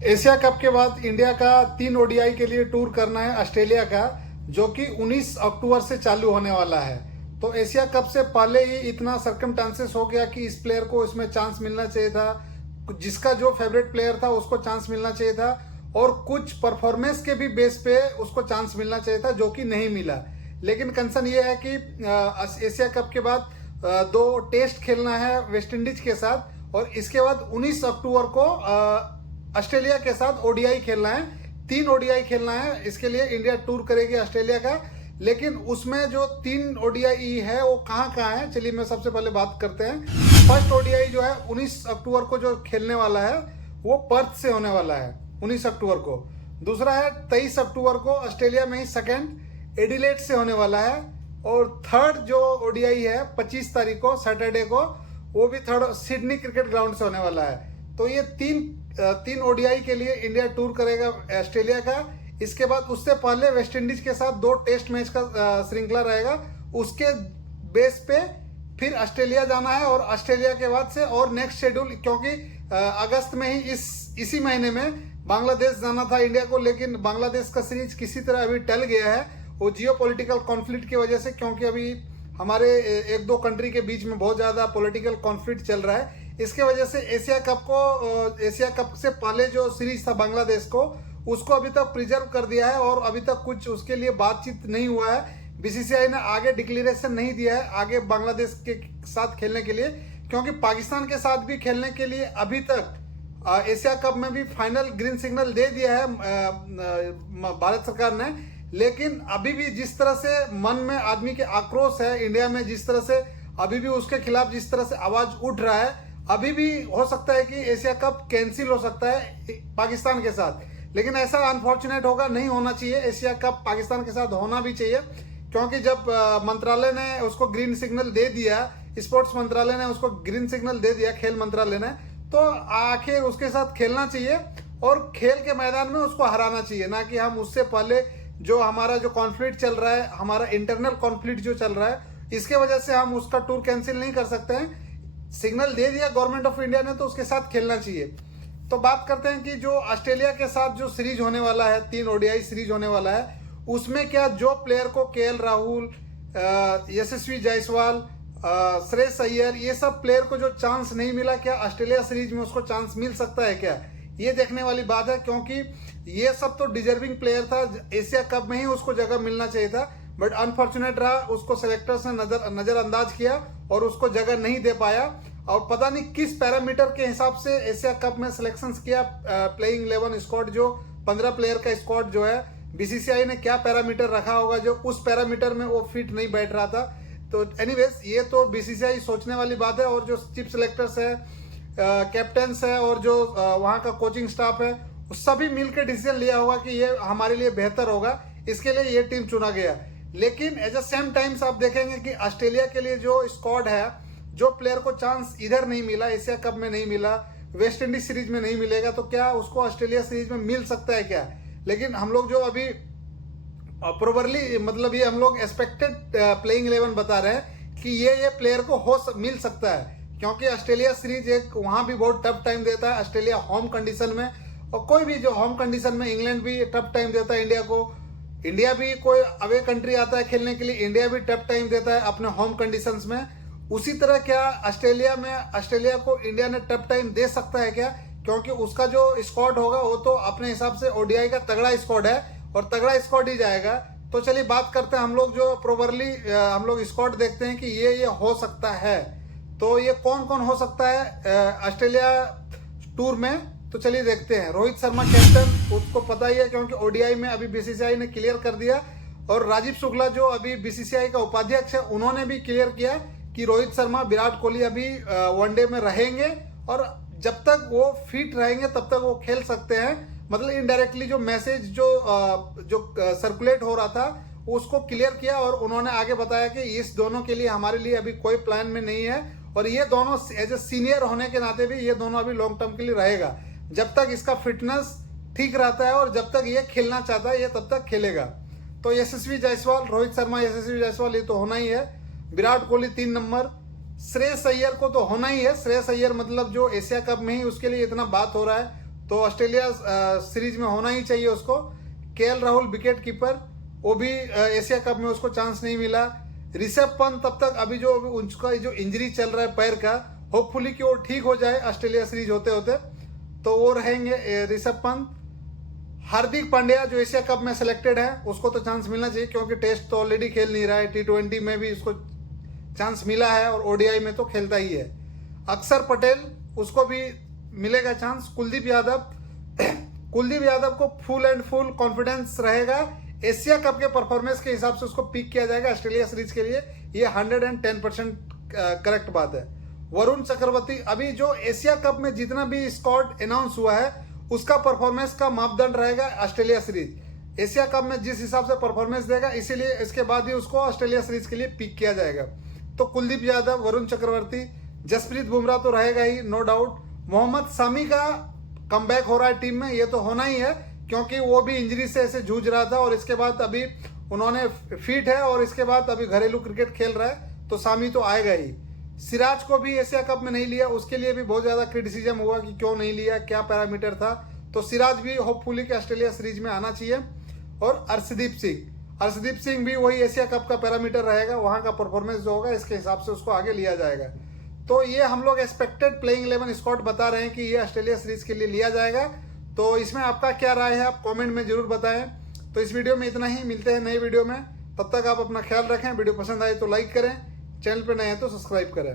Asia cup के बाद India का 3 ओडीआई के लिए टूर करना है ऑस्ट्रेलिया का, जो कि 19 अक्टूबर से चालू होने वाला है। तो एशिया कप से पहले ही इतना सर्कमस्टांसेस हो गया कि इस प्लेयर को इसमें चांस मिलना चाहिए था, जिसका जो फेवरेट प्लेयर था उसको चांस मिलना चाहिए था, और कुछ परफॉर्मेंस के भी बेस पे उसको चांस मिलना चाहिए था, जो कि नहीं मिला। लेकिन कंसर्न ये है कि एशिया कप के बाद 2 टेस्ट खेलना है वेस्ट इंडीज के साथ, और इसके बाद 19 अक्टूबर को ऑस्ट्रेलिया के साथ ओडीआई खेलना है। 3 ओडीआई खेलना है, इसके लिए इंडिया टूर करेगी ऑस्ट्रेलिया का। लेकिन उसमें जो 3 ओडीआई है वो कहाँ कहाँ है, चलिए मैं सबसे पहले बात करते हैं। फर्स्ट ओडीआई जो है 19 अक्टूबर को जो खेलने वाला है वो पर्थ से होने वाला है 19 अक्टूबर को। दूसरा है 23 अक्टूबर को ऑस्ट्रेलिया में ही सेकेंड एडिलेड से होने वाला है। और थर्ड जो ओडीआई है 25 तारीख को सैटरडे को, वो भी थर्ड सिडनी क्रिकेट ग्राउंड से होने वाला है। तो ये तीन ओडीआई के लिए इंडिया टूर करेगा ऑस्ट्रेलिया का। इसके बाद उससे पहले वेस्ट इंडीज के साथ 2 टेस्ट मैच का श्रृंखला रहेगा। उसके बेस पे फिर ऑस्ट्रेलिया जाना है, और ऑस्ट्रेलिया के बाद से और नेक्स्ट शेड्यूल, क्योंकि अगस्त में ही इसी महीने में बांग्लादेश जाना था इंडिया को, लेकिन बांग्लादेश का सीरीज किसी तरह अभी टल गया है, वो जियो पॉलिटिकल कॉन्फ्लिक्ट की वजह से। क्योंकि अभी हमारे 1-2 कंट्री के बीच में बहुत ज़्यादा पॉलिटिकल कॉन्फ्लिक्ट चल रहा है, इसके वजह से एशिया कप से पहले जो सीरीज था बांग्लादेश को, उसको अभी तक प्रिजर्व कर दिया है, और अभी तक कुछ उसके लिए बातचीत नहीं हुआ है। बीसीसीआई ने आगे डिक्लेरेशन नहीं दिया है आगे बांग्लादेश के साथ खेलने के लिए, क्योंकि पाकिस्तान के साथ भी खेलने के लिए अभी तक एशिया कप में भी फाइनल ग्रीन सिग्नल दे दिया है भारत सरकार ने। लेकिन अभी भी जिस तरह से मन में आदमी के आक्रोश है इंडिया में, जिस तरह से अभी भी उसके खिलाफ जिस तरह से आवाज उठ रहा है, अभी भी हो सकता है कि एशिया कप कैंसिल हो सकता है पाकिस्तान के साथ। लेकिन ऐसा अनफॉर्चुनेट होगा, नहीं होना चाहिए। एशिया कप पाकिस्तान के साथ होना भी चाहिए, क्योंकि जब मंत्रालय ने उसको ग्रीन सिग्नल दे दिया, स्पोर्ट्स मंत्रालय ने उसको ग्रीन सिग्नल दे दिया, खेल मंत्रालय ने, तो आखिर उसके साथ खेलना चाहिए और खेल के मैदान में उसको हराना चाहिए, ना कि हम उससे पहले जो हमारा जो कॉन्फ्लिक्ट चल रहा है, हमारा इंटरनल कॉन्फ्लिक्ट जो चल रहा है, इसके वजह से हम उसका टूर कैंसिल नहीं कर सकते हैं। सिग्नल दे दिया गवर्नमेंट ऑफ इंडिया ने, तो उसके साथ खेलना चाहिए। तो बात करते हैं कि जो ऑस्ट्रेलिया के साथ जो सीरीज होने वाला है, 3 ओडीआई सीरीज होने वाला है, उसमें क्या जो प्लेयर को केएल राहुल, यशस्वी जायसवाल, श्रेयस अय्यर, ये सब प्लेयर को जो चांस नहीं मिला, क्या ऑस्ट्रेलिया सीरीज में उसको चांस मिल सकता है क्या, ये देखने वाली बात है। क्योंकि ये सब तो डिजर्विंग प्लेयर था, एशिया कप में ही उसको जगह मिलना चाहिए था, बट अनफॉर्चुनेट रहा, उसको सेलेक्टर्स ने नजरअंदाज किया और उसको जगह नहीं दे पाया। और पता नहीं किस पैरामीटर के हिसाब से एशिया कप में सिलेक्शंस किया, प्लेइंग 11 स्क्वाड, जो 15 प्लेयर का स्क्वाड जो है, बीसीसीआई ने क्या पैरामीटर रखा होगा जो उस पैरामीटर में वो फिट नहीं बैठ रहा था। तो एनीवेज ये तो बीसीसीआई सोचने वाली बात है, और जो चीफ सिलेक्टर्स है, कैप्टन्स है, और जो वहाँ का कोचिंग स्टाफ है, सभी मिलकर डिसीजन लिया होगा कि ये हमारे लिए बेहतर होगा, इसके लिए ये टीम चुना गया। लेकिन एट द सेम टाइम्स आप देखेंगे कि ऑस्ट्रेलिया के लिए जो स्क्वाड है, जो प्लेयर को चांस इधर नहीं मिला, एशिया कप में नहीं मिला, वेस्ट इंडीज सीरीज में नहीं मिलेगा, तो क्या उसको ऑस्ट्रेलिया सीरीज में मिल सकता है क्या। लेकिन हम लोग जो अभी प्रोबरली, मतलब ये हम लोग एक्सपेक्टेड प्लेइंग 11 बता रहे हैं कि ये प्लेयर को मिल सकता है, क्योंकि ऑस्ट्रेलिया सीरीज एक वहाँ भी बहुत टफ टाइम देता है, ऑस्ट्रेलिया होम कंडीशन में, और कोई भी जो होम कंडीशन में, इंग्लैंड भी टफ टाइम देता है इंडिया को, इंडिया भी कोई अवे कंट्री आता है खेलने के लिए, इंडिया भी टफ टाइम देता है अपने होम कंडीशंस में। उसी तरह क्या ऑस्ट्रेलिया को इंडिया ने टफ टाइम दे सकता है क्या, क्योंकि उसका जो स्क्वाड होगा वो तो अपने हिसाब से ओडीआई का तगड़ा स्क्वाड है, और तगड़ा स्क्वाड ही जाएगा। तो चलिए बात करते हैं हम लोग जो प्रोबरली हम लोग स्क्वाड देखते हैं कि ये हो सकता है। तो ये कौन कौन हो सकता है ऑस्ट्रेलिया टूर में, तो चलिए देखते हैं। रोहित शर्मा कैप्टन, उसको पता ही है, क्योंकि ओडीआई में अभी बीसीसीआई ने क्लियर कर दिया, और राजीव शुक्ला जो अभी बीसीसीआई का उपाध्यक्ष है, उन्होंने भी क्लियर किया कि रोहित शर्मा, विराट कोहली अभी वनडे में रहेंगे, और जब तक वो फिट रहेंगे तब तक वो खेल सकते हैं। मतलब इनडायरेक्टली जो मैसेज जो सर्कुलेट हो रहा था उसको क्लियर किया, और उन्होंने आगे बताया कि इस दोनों के लिए हमारे लिए अभी कोई प्लान में नहीं है, और ये दोनों एज ए सीनियर होने के नाते भी ये दोनों अभी लॉन्ग टर्म के लिए रहेगा। जब तक इसका फिटनेस ठीक रहता है और जब तक ये खेलना चाहता है, ये तब तक खेलेगा। तो यशस्वी जायसवाल, रोहित शर्मा, यशस्वी जायसवाल, ये तो होना ही है। विराट कोहली 3 नंबर, श्रेयस अय्यर को तो होना ही है। श्रेयस अय्यर मतलब जो एशिया कप में ही उसके लिए इतना बात हो रहा है, तो ऑस्ट्रेलिया सीरीज में होना ही चाहिए उसको। केएल राहुल विकेट कीपर, वो भी एशिया कप में उसको चांस नहीं मिला। ऋषभ पंत तब तक अभी जो उनका जो इंजरी चल रहा है पैर का, होपफुली कि वो ठीक हो जाए ऑस्ट्रेलिया सीरीज होते होते, तो वो रहेंगे ऋषभ पंत। हार्दिक पांड्या जो एशिया कप में सिलेक्टेड है, उसको तो चांस मिलना चाहिए क्योंकि टेस्ट तो ऑलरेडी खेल नहीं रहा है, T20 में भी उसको चांस मिला है और ओडीआई में तो खेलता ही है। अक्षर पटेल, उसको भी मिलेगा चांस। कुलदीप यादव को फुल एंड फुल कॉन्फिडेंस रहेगा, एशिया कप के परफॉर्मेंस के हिसाब से उसको पिक किया जाएगा ऑस्ट्रेलिया सीरीज के लिए, ये 110% करेक्ट बात है। वरुण चक्रवर्ती, अभी जो एशिया कप में जितना भी स्क्वाड अनाउंस हुआ है उसका परफॉर्मेंस का मापदंड रहेगा ऑस्ट्रेलिया सीरीज। एशिया कप में जिस हिसाब से परफॉर्मेंस देगा, इसीलिए इसके बाद ही उसको ऑस्ट्रेलिया सीरीज के लिए पिक किया जाएगा। तो कुलदीप यादव, वरुण चक्रवर्ती, जसप्रीत बुमराह तो रहेगा ही, नो डाउट। मोहम्मद सामी का कमबैक हो रहा है टीम में, ये तो होना ही है क्योंकि वो भी इंजरी से ऐसे जूझ रहा था और इसके बाद अभी उन्होंने फिट है और इसके बाद अभी घरेलू क्रिकेट खेल रहा है, तो सामी तो आएगा ही। सिराज को भी एशिया कप में नहीं लिया, उसके लिए भी बहुत ज़्यादा क्रिटिसिज्म हुआ कि क्यों नहीं लिया, क्या पैरामीटर था। तो सिराज भी होपफुली कि ऑस्ट्रेलिया सीरीज में आना चाहिए। और अर्शदीप सिंह भी वही एशिया कप का पैरामीटर रहेगा, वहाँ का परफॉर्मेंस जो होगा इसके हिसाब से उसको आगे लिया जाएगा। तो ये हम लोग एक्सपेक्टेड प्लेइंग 11 स्क्वाड बता रहे हैं कि ये ऑस्ट्रेलिया सीरीज के लिए लिया जाएगा। तो इसमें आपका क्या राय है, आप कमेंट में जरूर बताएं। तो इस वीडियो में इतना ही, मिलते हैं नए वीडियो में, तब तक आप अपना ख्याल रखें। वीडियो पसंद आए तो लाइक करें, चैनल पर नए हैं तो सब्सक्राइब करें।